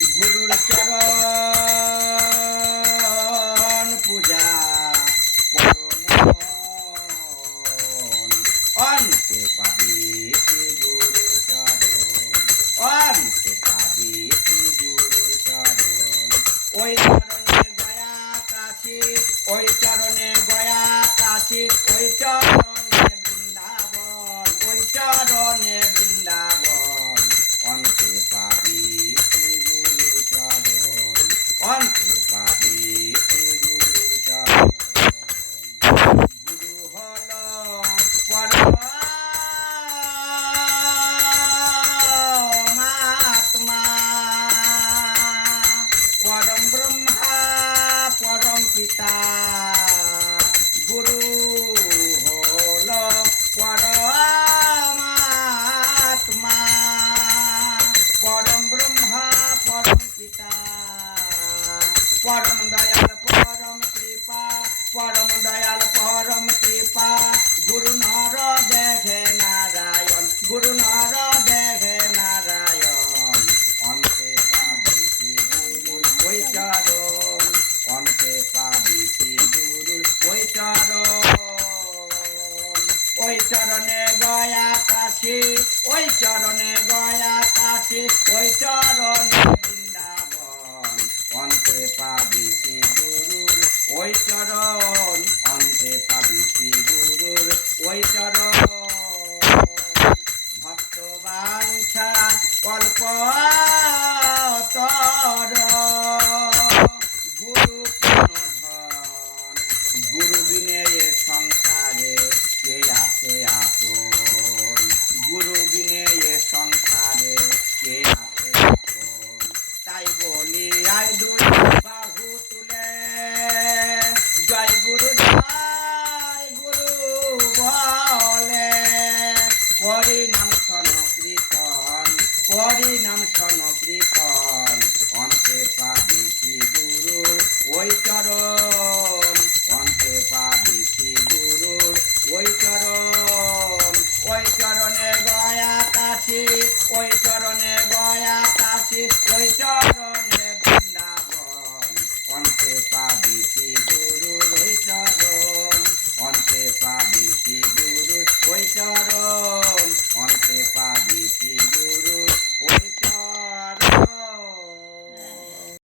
গুরুর চরণ পূজা অন্তে পাবি গুরুর চরণ, অন্তে পাবি গুরুর চরণ। ওই চরণে গয়া কাশি, ওই চরণে গয়া কাশি, ওই চরণে పితా గురు పరమాత్మా. పరం బ్రహ్మ పరం పితా. పరం దయాల పరం కృపా పరం దయాల పరం కృపా. ওই চরণে গয়া কাশি, ওই চরণে গয়া কাশি, ওই চরণে বৃন্দাবন। অন্তে পাবি গুরুর, ওই চরণ। অন্তে পাবি গুরুর, ওই চরণ। ভক্ত বাঞ্ছা কল্প যায় দুই বাহু তুলে। জয় গুরু জয় গুরু বলে। পরিণাম সন কীর্তন পরিণাম সন কীর্তন অন্তে পাবি কি গুরু ওই চরণ। অন্তে পাবি কি গুরুর ওই চরণ। ওই চরণে গয়া কাছে ওই